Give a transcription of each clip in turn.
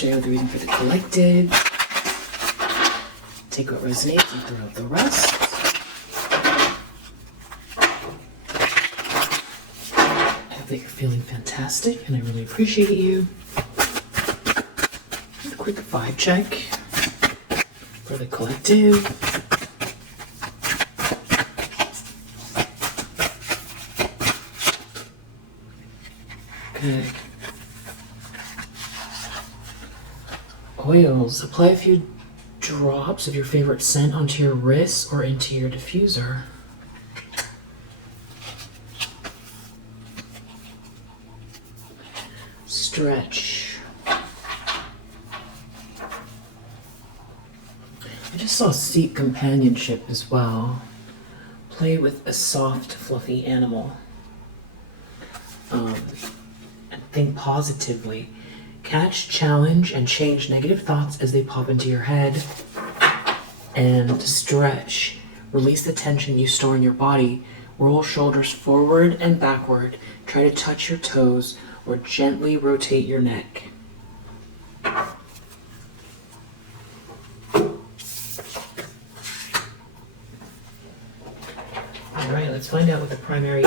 straight with the reading for the collective. Take what resonates and throw out the rest. I hope that you're feeling fantastic, and I really appreciate you. A quick vibe check for the collective. Good. Oils. Apply a few drops of your favorite scent onto your wrists or into your diffuser. Stretch. I just saw seek companionship as well. Play with a soft, fluffy animal. And think positively. Catch, challenge, and change negative thoughts as they pop into your head. And stretch. Release the tension you store in your body. Roll shoulders forward and backward. Try to touch your toes or gently rotate your neck. Alright, let's find out what the primary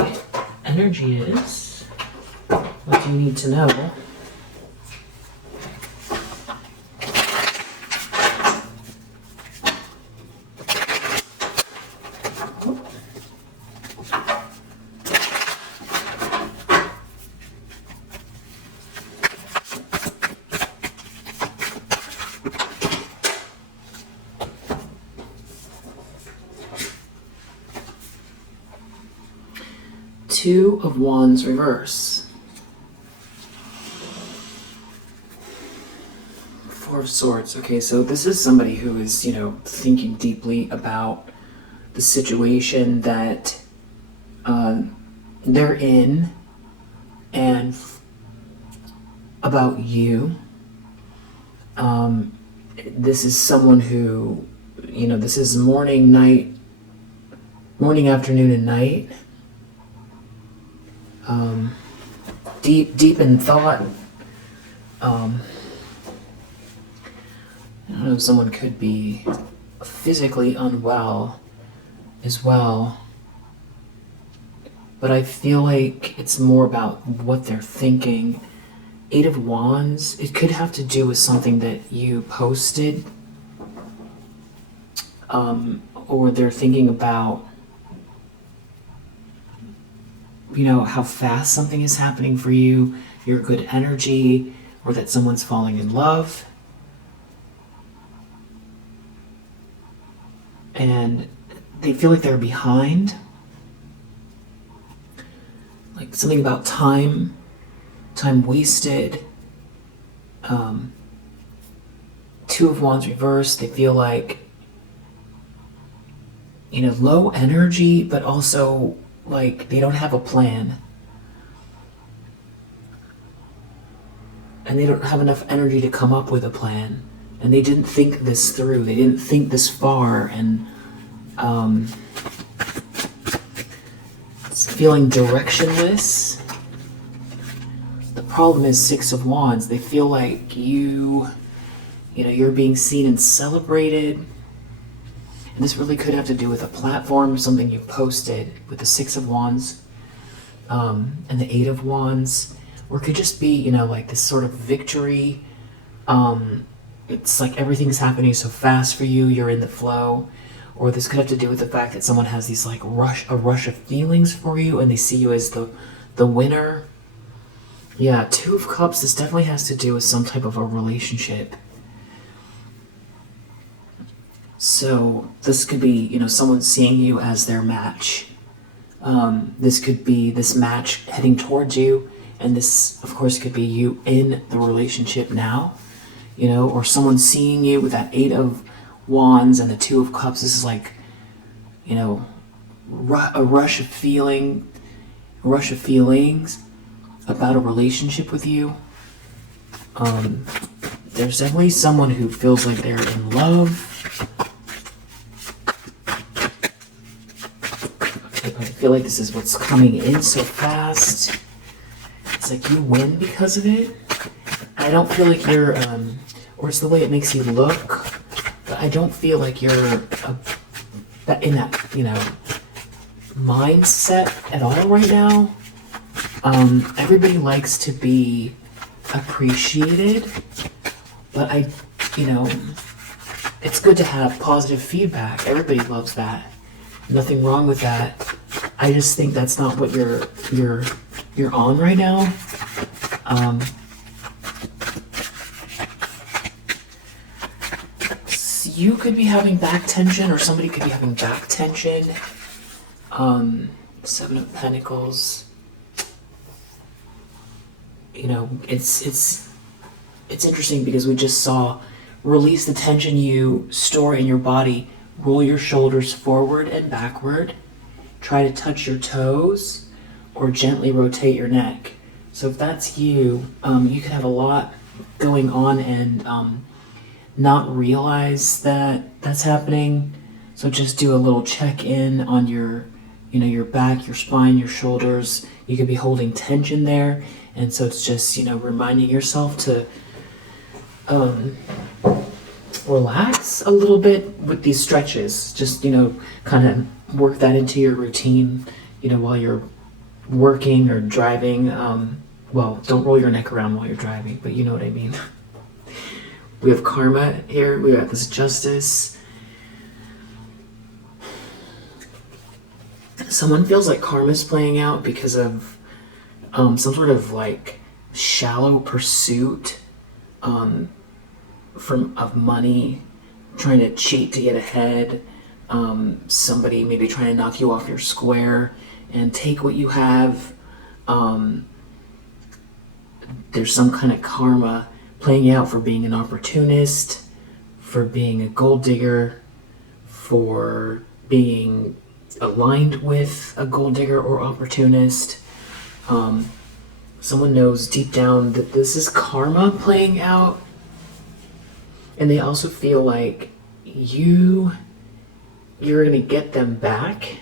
energy is. What do you need to know? Two of Wands reverse. Four of Swords. Okay, so this is somebody who is, thinking deeply about the situation that they're in and about you. This is someone who, this is morning, afternoon, and night. Deep in thought. I don't know, someone could be physically unwell as well. But I feel like it's more about what they're thinking. Eight of Wands, it could have to do with something that you posted. Or they're thinking about how fast something is happening for you, your good energy, or that someone's falling in love. And they feel like they're behind. Like something about time wasted. Two of Wands reversed, they feel like, low energy, but also like they don't have a plan. And they don't have enough energy to come up with a plan. And they didn't think this through. They didn't think this far. And it's feeling directionless. The problem is Six of Wands. They feel like you're being seen and celebrated. And this really could have to do with a platform, something you posted with the Six of Wands and the Eight of Wands. Or it could just be, like this sort of victory. It's like everything's happening so fast for you, you're in the flow. Or this could have to do with the fact that someone has these like a rush of feelings for you and they see you as the winner. Yeah, Two of Cups, this definitely has to do with some type of a relationship. So this could be, someone seeing you as their match. This could be this match heading towards you, and this, of course, could be you in the relationship now, or someone seeing you with that Eight of Wands and the Two of Cups. This is like, a rush of feelings about a relationship with you. There's definitely someone who feels like they're in love. I feel like this is what's coming in so fast. It's like you win because of it. I don't feel like you're, or it's the way it makes you look, but I don't feel like you're in that, mindset at all right now. Everybody likes to be appreciated, but it's good to have positive feedback. Everybody loves that. Nothing wrong with that. I just think that's not what you're on right now. You could be having back tension, or somebody could be having back tension. Seven of Pentacles. It's interesting because we just saw release the tension you store in your body, roll your shoulders forward and backward, try to touch your toes, or gently rotate your neck. So if that's you, you could have a lot going on and not realize that that's happening. So just do a little check-in on your back, your spine, your shoulders. You could be holding tension there. And so it's just, reminding yourself to relax a little bit with these stretches. Just, kind of work that into your routine, while you're working or driving. Well, don't roll your neck around while you're driving, but you know what I mean. We have karma here. We got this justice. Someone feels like karma's playing out because of some sort of like shallow pursuit of money, trying to cheat to get ahead. Somebody maybe trying to knock you off your square and take what you have. There's some kind of karma playing out for being an opportunist, for being a gold digger, for being aligned with a gold digger or opportunist. Someone knows deep down that this is karma playing out, and they also feel like you're going to get them back,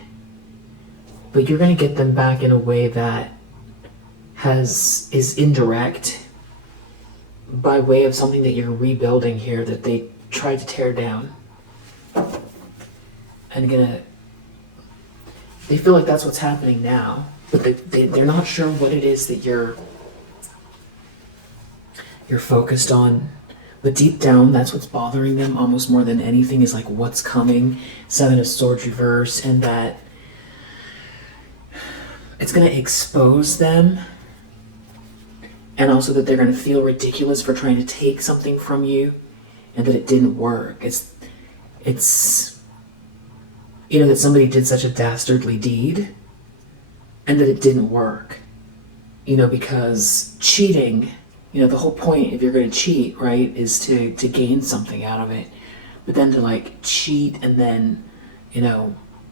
but you're going to get them back in a way that is indirect, by way of something that you're rebuilding here that they tried to tear down. And they feel like that's what's happening now, but they're not sure what it is that you're focused on. But deep down, that's what's bothering them almost more than anything, is like what's coming. Seven of Swords reverse, and that it's going to expose them. And also that they're going to feel ridiculous for trying to take something from you, and that it didn't work. It's that somebody did such a dastardly deed, and that it didn't work. Because cheating, the whole point, if you're going to cheat, right, is to gain something out of it. But then to like cheat and then,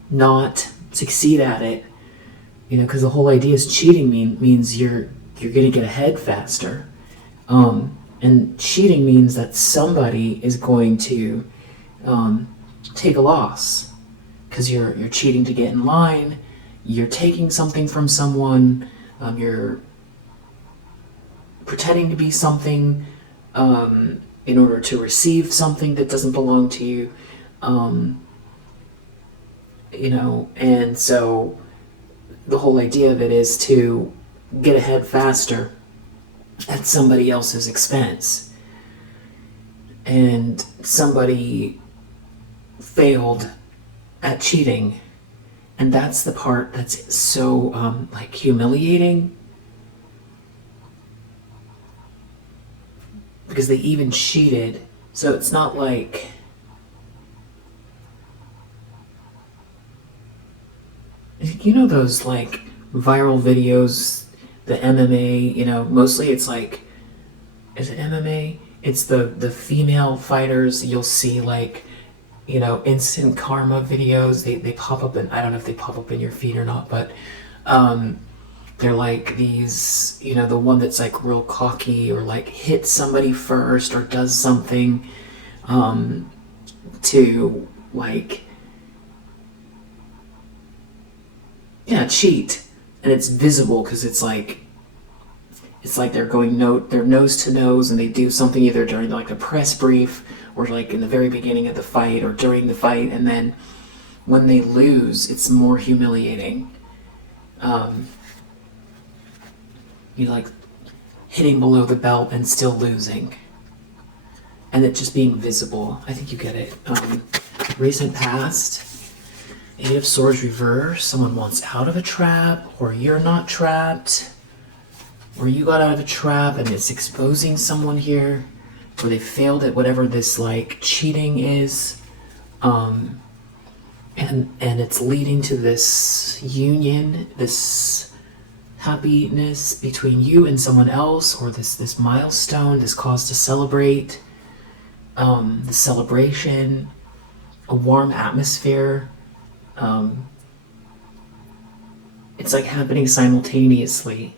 not succeed at it, because the whole idea is cheating means you're going to get ahead faster. And cheating means that somebody is going to take a loss, because you're cheating to get in line, you're taking something from someone, you're pretending to be something in order to receive something that doesn't belong to you. And so the whole idea of it is to get ahead faster at somebody else's expense. And somebody failed at cheating, and that's the part that's so humiliating, because they even cheated. So it's not like those like viral videos, the MMA, mostly it's like, is it MMA? It's the female fighters. You'll see like, instant karma videos. They pop up, and I don't know if they pop up in your feed or not, but they're like these, the one that's like real cocky, or like hits somebody first, or does something to like, cheat. And it's visible because it's like, it's like they're they're nose to nose, and they do something either during like a press brief or like in the very beginning of the fight or during the fight, and then when they lose, it's more humiliating. You're like hitting below the belt and still losing, and it just being visible. I think you get it. Recent past, Eight of Swords reverse. Someone wants out of a trap, or you're not trapped, or you got out of a trap and it's exposing someone here, or they failed at whatever this like cheating is, and it's leading to this union, this happiness between you and someone else, or this milestone, this cause to celebrate, the celebration, a warm atmosphere. It's like happening simultaneously.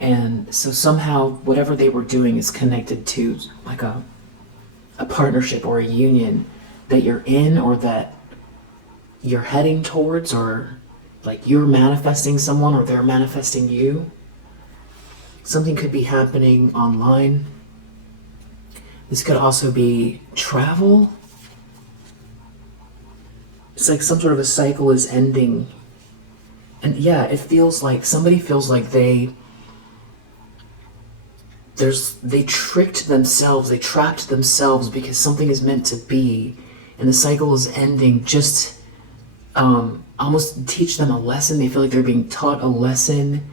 And so somehow whatever they were doing is connected to like a partnership or a union that you're in, or that you're heading towards, or like you're manifesting someone or they're manifesting you. Something could be happening online. This could also be travel. It's like some sort of a cycle is ending. And yeah, it feels like somebody feels like they tricked themselves, they trapped themselves because something is meant to be, and the cycle is ending. Just almost teach them a lesson. They feel like they're being taught a lesson.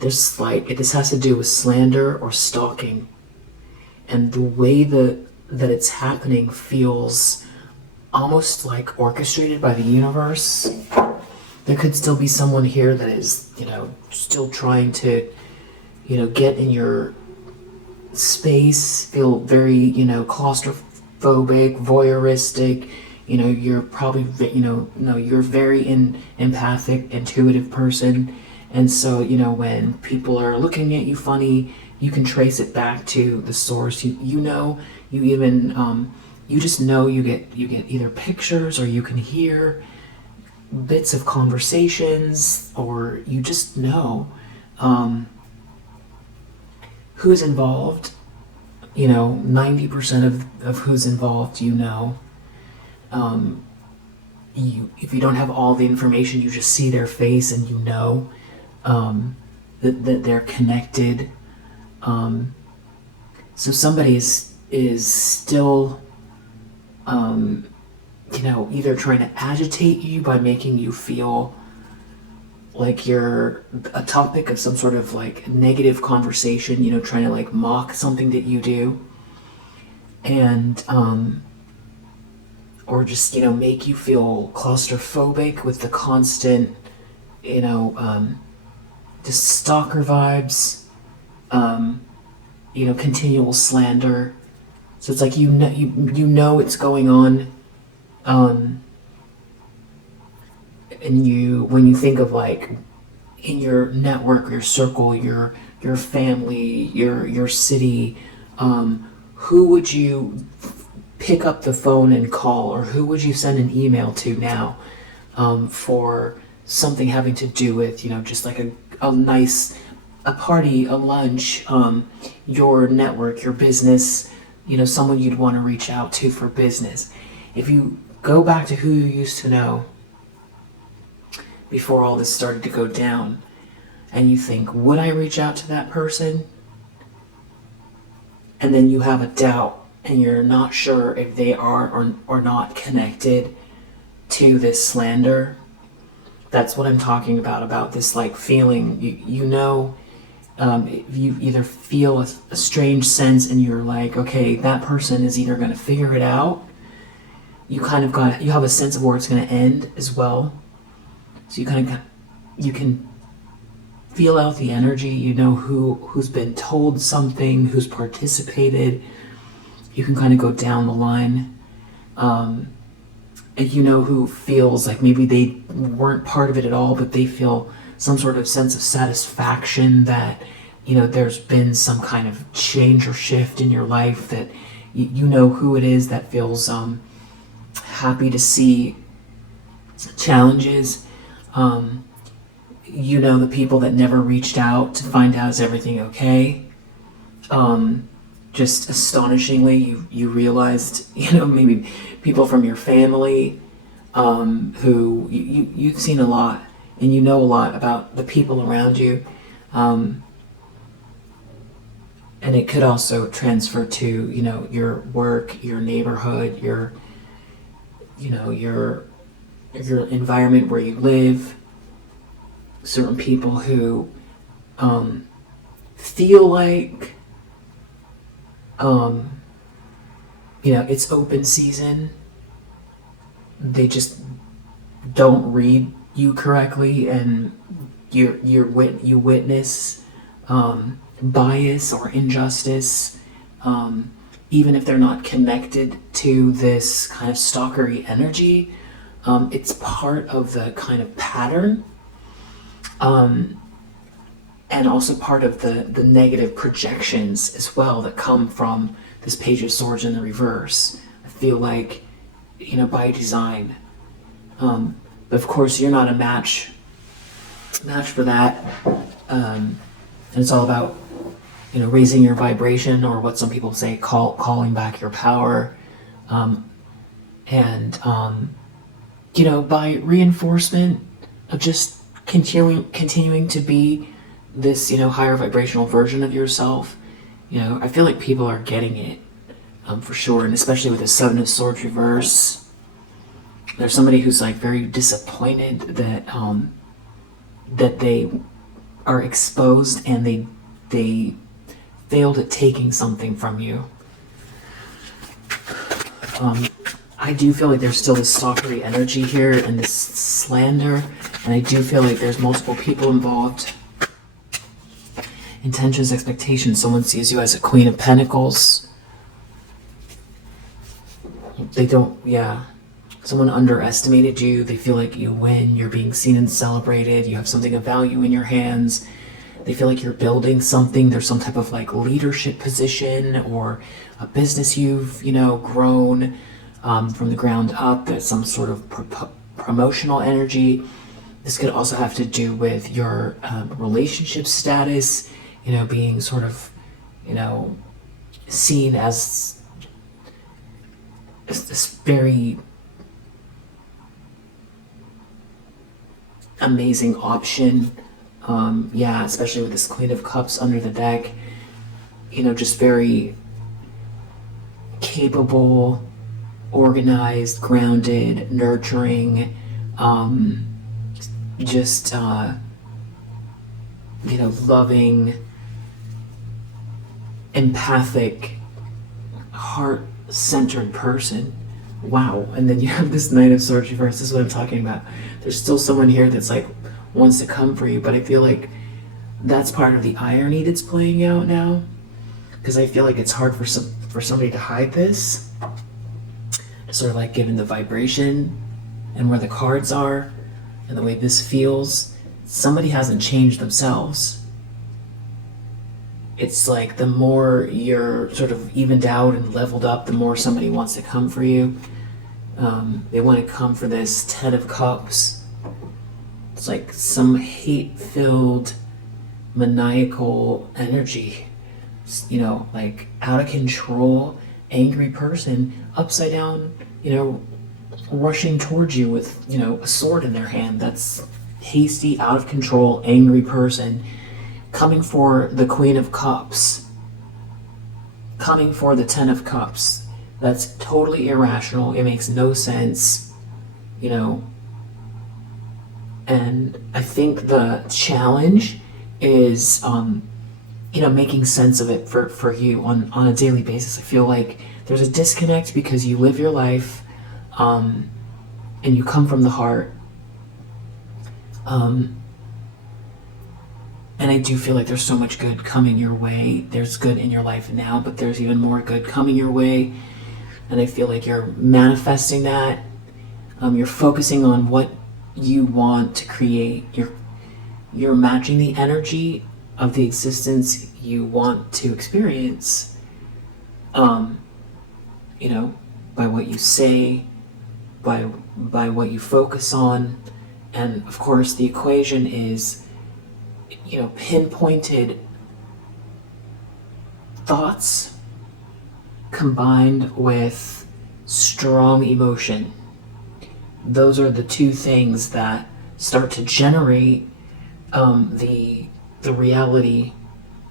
There's like, this has to do with slander or stalking, and the way that it's happening feels almost like orchestrated by the universe. There could still be someone here that is, still trying to, get in your space, feel very, claustrophobic, voyeuristic. You're probably, you're a very empathic, intuitive person. And so, when people are looking at you funny, you can trace it back to the source. You just know you get either pictures, or you can hear bits of conversations, or you just know who's involved. 90% of who's involved, if you don't have all the information, you just see their face and that they're connected. So somebody is still either trying to agitate you by making you feel like you're a topic of some sort of like negative conversation, trying to like mock something that you do, and or just make you feel claustrophobic with the constant just stalker vibes, continual slander. So it's like you know it's going on, and when you think of like in your network, your circle, your family, your city, who would you pick up the phone and call, or who would you send an email to now, for something having to do with just like a party, a lunch, your network, your business, someone you'd want to reach out to for business. If you go back to who you used to know before all this started to go down, and you think, would I reach out to that person? And then you have a doubt, and you're not sure if they are or not connected to this slander. That's what I'm talking about this like feeling, if you either feel a strange sense and you're like, okay, that person is either going to figure it out. You have a sense of where it's going to end as well. So you can feel out the energy, who's been told something, who's participated. You can kind of go down the line. And who feels like maybe they weren't part of it at all, but they feel some sort of sense of satisfaction that, there's been some kind of change or shift in your life, that who it is that feels happy to see challenges. you know, the people that never reached out to find out is everything okay. Just astonishingly, you realized, you know, maybe people from your family, who you've seen a lot, and you know a lot about the people around you. And it could also transfer to, you know, your work, your neighborhood, your, you know, your environment where you live. Certain people who feel like, you know, it's open season. They just don't read you correctly, and you witness bias or injustice, even if they're not connected to this kind of stalkery energy. It's part of the kind of pattern, and also part of the negative projections as well that come from this Page of Swords in the reverse. I feel like, you know, by design. But of course, you're not a match for that. And it's all about, you know, raising your vibration, or what some people say, calling back your power. And you know, by reinforcement of just continuing to be this, you know, higher vibrational version of yourself. You know, I feel like people are getting it, for sure, and especially with the Seven of Swords reverse. There's somebody who's like very disappointed that that they are exposed, and they failed at taking something from you. I do feel like there's still this stalkery energy here and this slander, and I do feel like there's multiple people involved. Intentions, expectations. Someone sees you as a Queen of Pentacles. They don't, yeah. Someone underestimated you. They feel like you win. You're being seen and celebrated. You have something of value in your hands. They feel like you're building something. There's some type of like leadership position, or a business you've, you know, grown from the ground up. There's some sort of promotional energy. This could also have to do with your relationship status, you know, being sort of, you know, seen as this very amazing option. Yeah, especially with this Queen of Cups under the deck. You know, just very capable, organized, grounded, nurturing, just, you know, loving, empathic, heart-centered person. Wow. And then you have this Knight of Swords reverse. This is what I'm talking about. There's still someone here that's like wants to come for you, but I feel like that's part of the irony that's playing out now, because I feel like it's hard for somebody to hide this, sort of like given the vibration and where the cards are and the way this feels. Somebody hasn't changed themselves. It's like the more you're sort of evened out and leveled up, the more somebody wants to come for you. They want to come for this Ten of Cups. It's like some hate-filled, maniacal energy. You know, like out of control, angry person, upside down, you know, rushing towards you with, you know, a sword in their hand. That's hasty, out of control, angry person coming for the Queen of Cups, coming for the Ten of Cups. That's totally irrational. It makes no sense, you know. And I think the challenge is, you know, making sense of it for you on a daily basis. I feel like there's a disconnect because you live your life, and you come from the heart. And I do feel like there's so much good coming your way. There's good in your life now, but there's even more good coming your way. And I feel like you're manifesting that. You're focusing on what you want to create. You're matching the energy of the existence you want to experience. You know, by what you say, by what you focus on, And of course, the equation is, pinpointed thoughts combined with strong emotion. Those are the two things that start to generate the reality,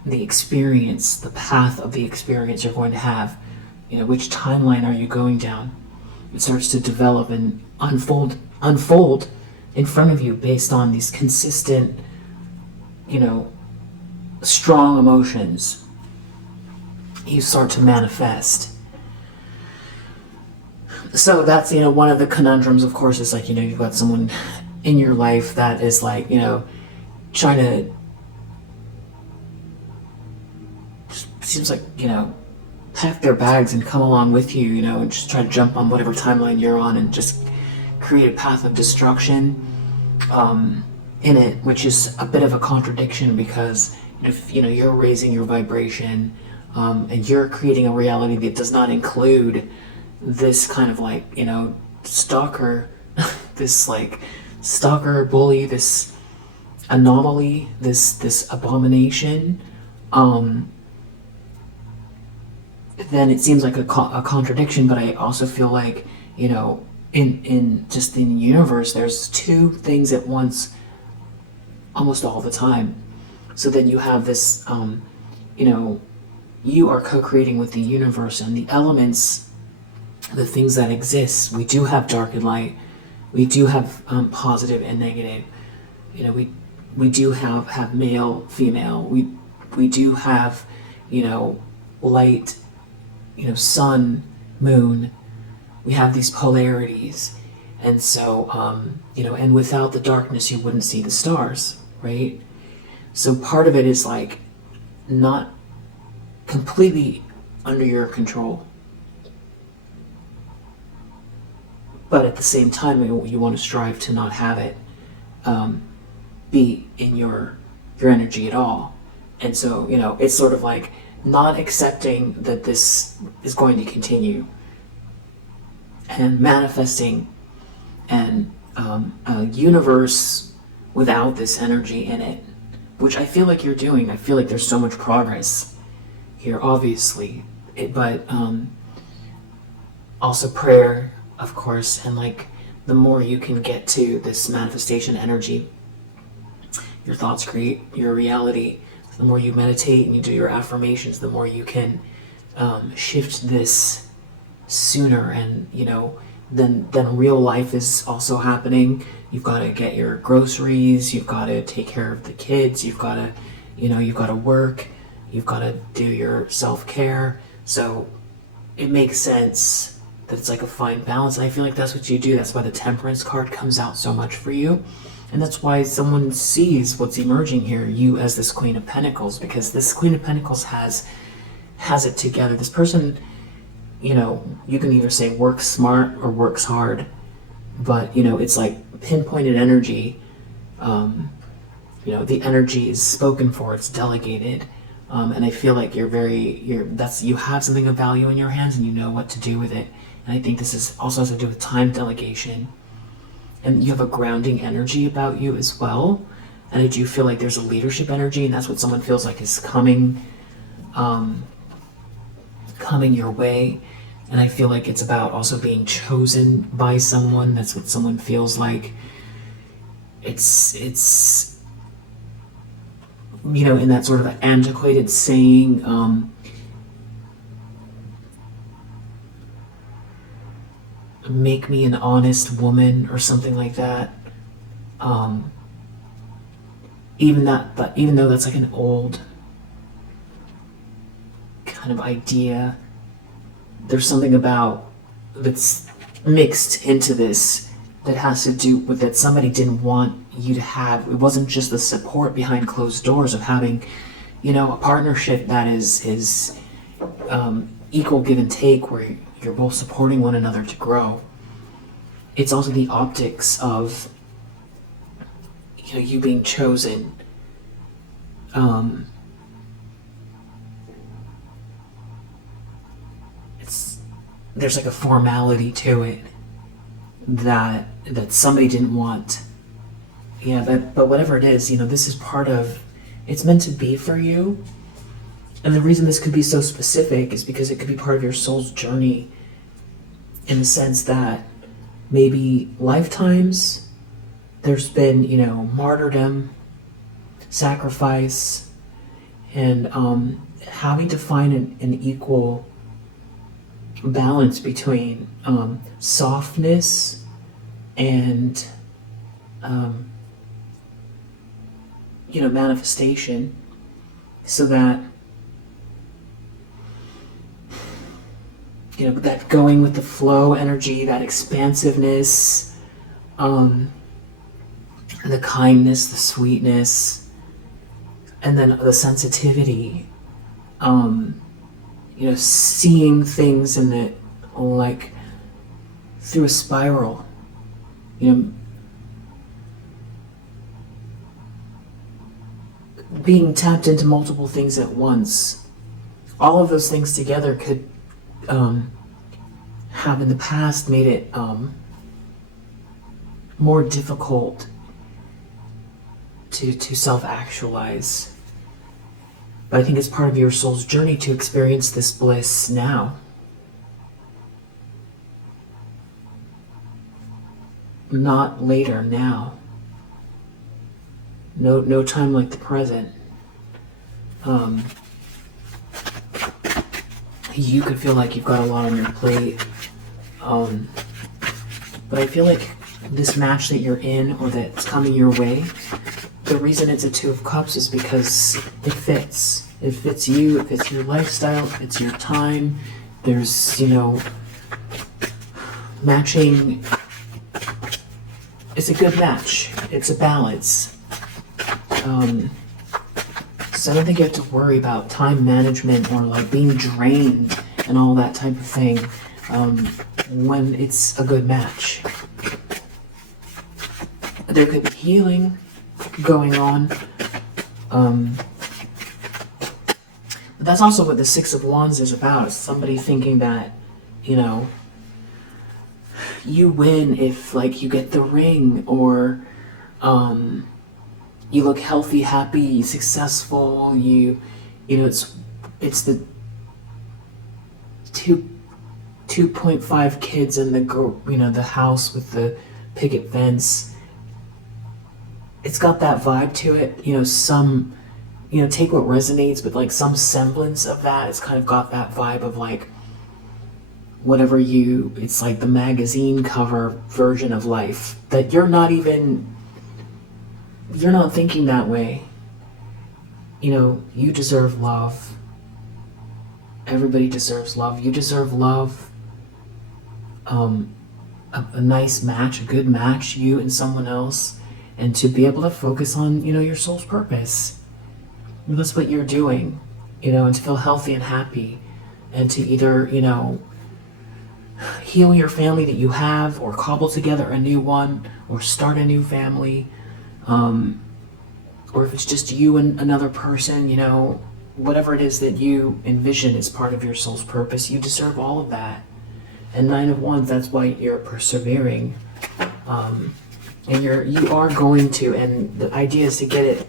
the experience, the path of the experience you're going to have. Which timeline are you going down? It starts to develop and unfold in front of you based on these consistent, strong emotions. You start to manifest. So that's, one of the conundrums, of course, is like, you've got someone in your life that is like, trying to, seems like, pack their bags and come along with you, and just try to jump on whatever timeline you're on and just create a path of destruction in it, which is a bit of a contradiction because if you're raising your vibration and you're creating a reality that does not include this kind of like stalker this like stalker bully, this anomaly, this abomination, then it seems like a contradiction. But I also feel like in just in the universe there's two things at once almost all the time. So then you have this you are co-creating with the universe and the elements, the things that exist. We do have dark and light, we do have positive and negative, we do have male, female, we do have light, sun, moon. We have these polarities. And so and without the darkness you wouldn't see the stars, right? So part of it is like not completely under your control, but at the same time you want to strive to not have it be in your energy at all. And so it's sort of like not accepting that this is going to continue and manifesting and a universe without this energy in it, which I feel like you're doing. I feel like there's so much progress here, obviously, but also prayer, of course, and like the more you can get to this manifestation energy, your thoughts create your reality. The more you meditate and you do your affirmations, the more you can shift this sooner, and then real life is also happening. You've got to get your groceries, you've got to take care of the kids, you've got to you've got to work, you've got to do your self-care. So it makes sense that it's like a fine balance, and I feel like that's what you do. That's why the Temperance card comes out so much for you, and that's why someone sees what's emerging here, you as this Queen of Pentacles, because this Queen of Pentacles has it together. This person, you can either say works smart or works hard, but it's like pinpointed energy. The energy is spoken for, it's delegated, and I feel like you have something of value in your hands and you know what to do with it. And I think this is also has to do with time delegation, and you have a grounding energy about you as well. And I do feel like there's a leadership energy, and that's what someone feels like is coming your way. And I feel like it's about also being chosen by someone. That's what someone feels like. It's in that sort of antiquated saying, make me an honest woman or something like that. Even though that's like an old kind of idea, there's something about that's mixed into this that has to do with that somebody didn't want you to have. It wasn't just the support behind closed doors of having, a partnership that is equal give and take, where you're both supporting one another to grow. It's also the optics of, you being chosen. There's like a formality to it that somebody didn't want Yeah, but whatever it is, this is part of, it's meant to be for you. And the reason this could be so specific is because it could be part of your soul's journey, in the sense that maybe lifetimes there's been, martyrdom, sacrifice, and having to find an equal balance between softness and manifestation, so that that going with the flow energy, that expansiveness, the kindness, the sweetness, and then the sensitivity, seeing things in the, like, through a spiral, being tapped into multiple things at once. All of those things together could have in the past made it more difficult to self-actualize. But I think it's part of your soul's journey to experience this bliss now. Not later, now. No time like the present. You could feel like you've got a lot on your plate. But I feel like this match that you're in, or that's coming your way, the reason it's a Two of Cups is because it fits. It fits you, it fits your lifestyle, it fits your time. There's, matching. It's a good match. It's a balance. So I don't think you have to worry about time management or like being drained and all that type of thing when it's a good match. There could be healing going on. But that's also what the Six of Wands is about. It's somebody thinking that, you win if, like, you get the ring, or you look healthy, happy, successful. It's the 2.5 kids in the house with the picket fence. It's got that vibe to it. Take what resonates, but like some semblance of that. It's kind of got that vibe of like whatever it's like the magazine cover version of life that you're not thinking that way. You deserve love. Everybody deserves love. You deserve love. A nice match, a good match, you and someone else, and to be able to focus on, your soul's purpose. That's what you're doing, and to feel healthy and happy, and to either, heal your family that you have, or cobble together a new one, or start a new family, or if it's just you and another person, whatever it is that you envision as part of your soul's purpose, you deserve all of that. And Nine of Wands, that's why you're persevering, and you are going to, and the idea is to get it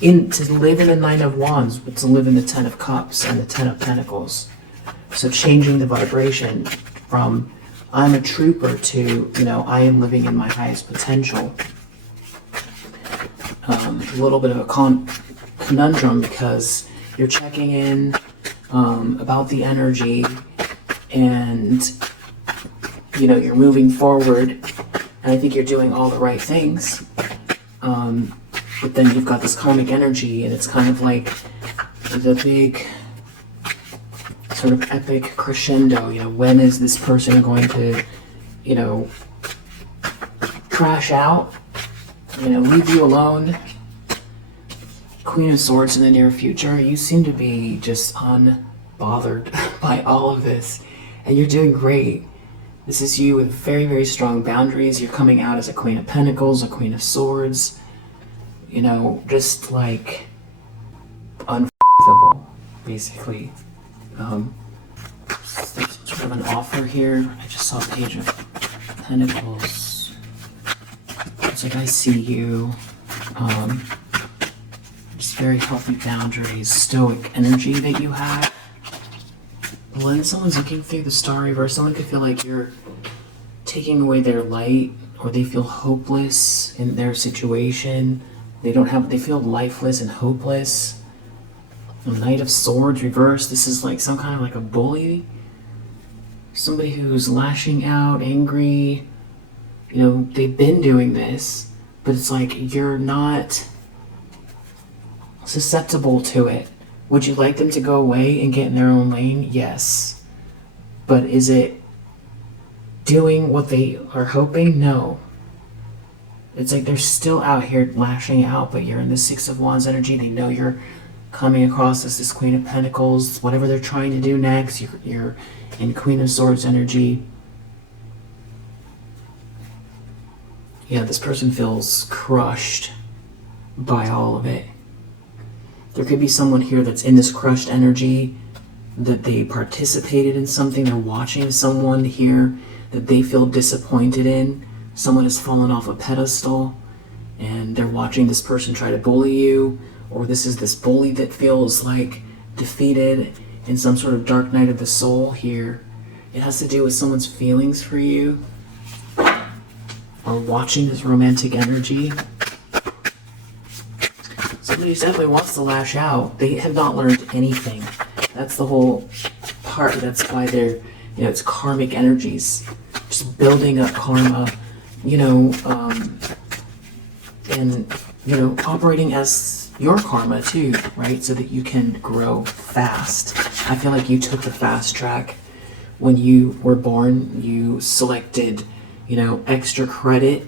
to live in the Nine of Wands, but to live in the Ten of Cups and the Ten of Pentacles. So changing the vibration from I'm a trooper to, I am living in my highest potential. A little bit of a conundrum, because you're checking in about the energy, and you're moving forward, and I think you're doing all the right things, but then you've got this karmic energy, and it's kind of like the big sort of epic crescendo. When is this person going to crash out, leave you alone? Queen of Swords in the near future. You seem to be just unbothered by all of this, and you're doing great. This is you with very, very strong boundaries. You're coming out as a Queen of Pentacles, a Queen of Swords, just like unfuckable, basically. There's sort of an offer here. I just saw a Page of Pentacles. It's like I see you. Just very healthy boundaries, stoic energy that you have. When someone's looking through the star reverse, someone could feel like you're taking away their light, or they feel hopeless in their situation. They feel lifeless and hopeless. The Knight of Swords reversed. This is like some kind of like a bully. Somebody who's lashing out, angry. You know, they've been doing this, but it's like you're not susceptible to it. Would you like them to go away and get in their own lane? Yes. But is it doing what they are hoping? No. It's like they're still out here lashing out, but you're in the Six of Wands energy. They know you're coming across as this Queen of Pentacles. Whatever they're trying to do next, you're in Queen of Swords energy. Yeah, this person feels crushed by all of it. There could be someone here that's in this crushed energy, that they participated in something. They're watching someone here that they feel disappointed in. Someone has fallen off a pedestal and they're watching this person try to bully you, or this is this bully that feels like defeated in some sort of dark night of the soul here. It has to do with someone's feelings for you, or watching this romantic energy. Somebody definitely wants to lash out. They have not learned anything. That's the whole part. That's why they're, you know, it's karmic energies. Just building up karma, and, operating as your karma too, right? So that you can grow fast. I feel like you took the fast track. When you were born, you selected, extra credit,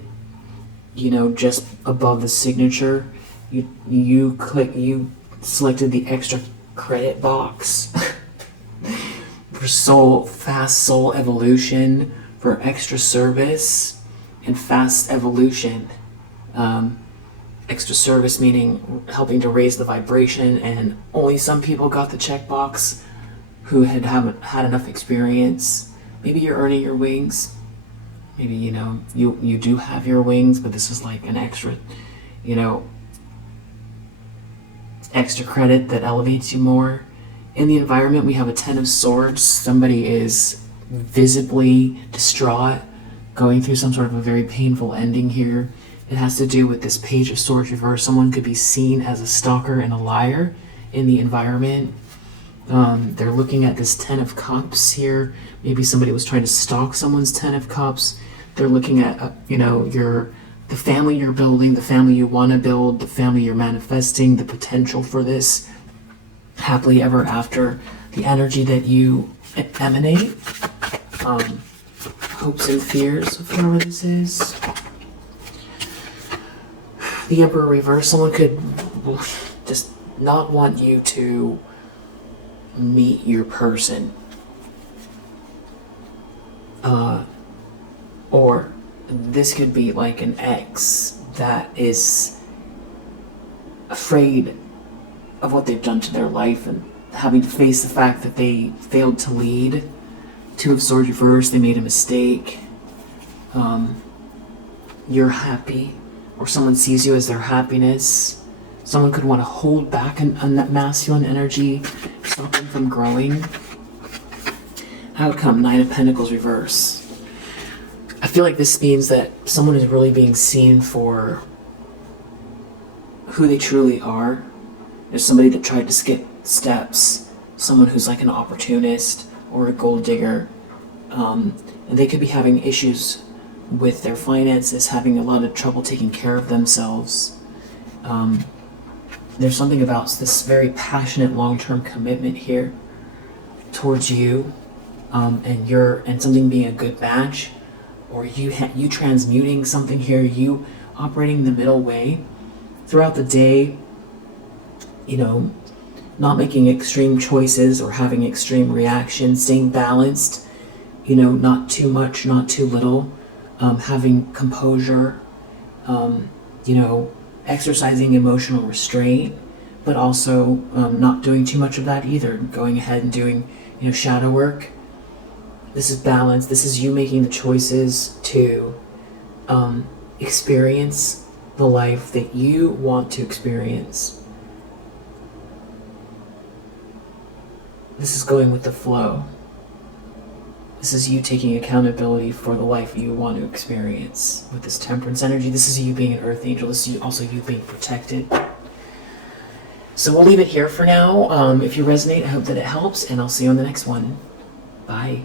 just above the signature. You selected the extra credit box for fast soul evolution, for extra service and fast evolution. Extra service meaning helping to raise the vibration, and only some people got the checkbox who haven't had enough experience. Maybe you're earning your wings. Maybe, you do have your wings, but this is like an extra, extra credit that elevates you more. In the environment, we have a Ten of Swords. Somebody is visibly distraught, going through some sort of a very painful ending here. It has to do with this Page of Swords reverse. Someone could be seen as a stalker and a liar in the environment. They're looking at this Ten of Cups here. Maybe somebody was trying to stalk someone's Ten of Cups. They're looking at, the family you're building, the family you want to build, the family you're manifesting, the potential for this happily ever after, the energy that you emanate, hopes and fears of whoever this is. The Emperor reverse. Someone could just not want you to meet your person, or this could be like an ex that is afraid of what they've done to their life and having to face the fact that they failed to lead. Two of Swords reverse. They made a mistake. You're happy, or someone sees you as their happiness. Someone could want to hold back on that masculine energy, stop them from growing. Outcome, Nine of Pentacles reverse. I feel like this means that someone is really being seen for who they truly are. There's somebody that tried to skip steps, someone who's like an opportunist or a gold digger, and they could be having issues with their finances, having a lot of trouble taking care of themselves. There's something about this very passionate long-term commitment here towards you, and something being a good match, or you transmuting something here, you operating the middle way throughout the day, not making extreme choices or having extreme reactions, staying balanced, not too much, not too little, having composure, exercising emotional restraint, but also not doing too much of that either, going ahead and doing, shadow work. This is balance. This is you making the choices to, experience the life that you want to experience. This is going with the flow. This is you taking accountability for the life you want to experience with this temperance energy. This is you being an earth angel. This is also you being protected. So we'll leave it here for now. If you resonate, I hope that it helps, and I'll see you on the next one. Bye.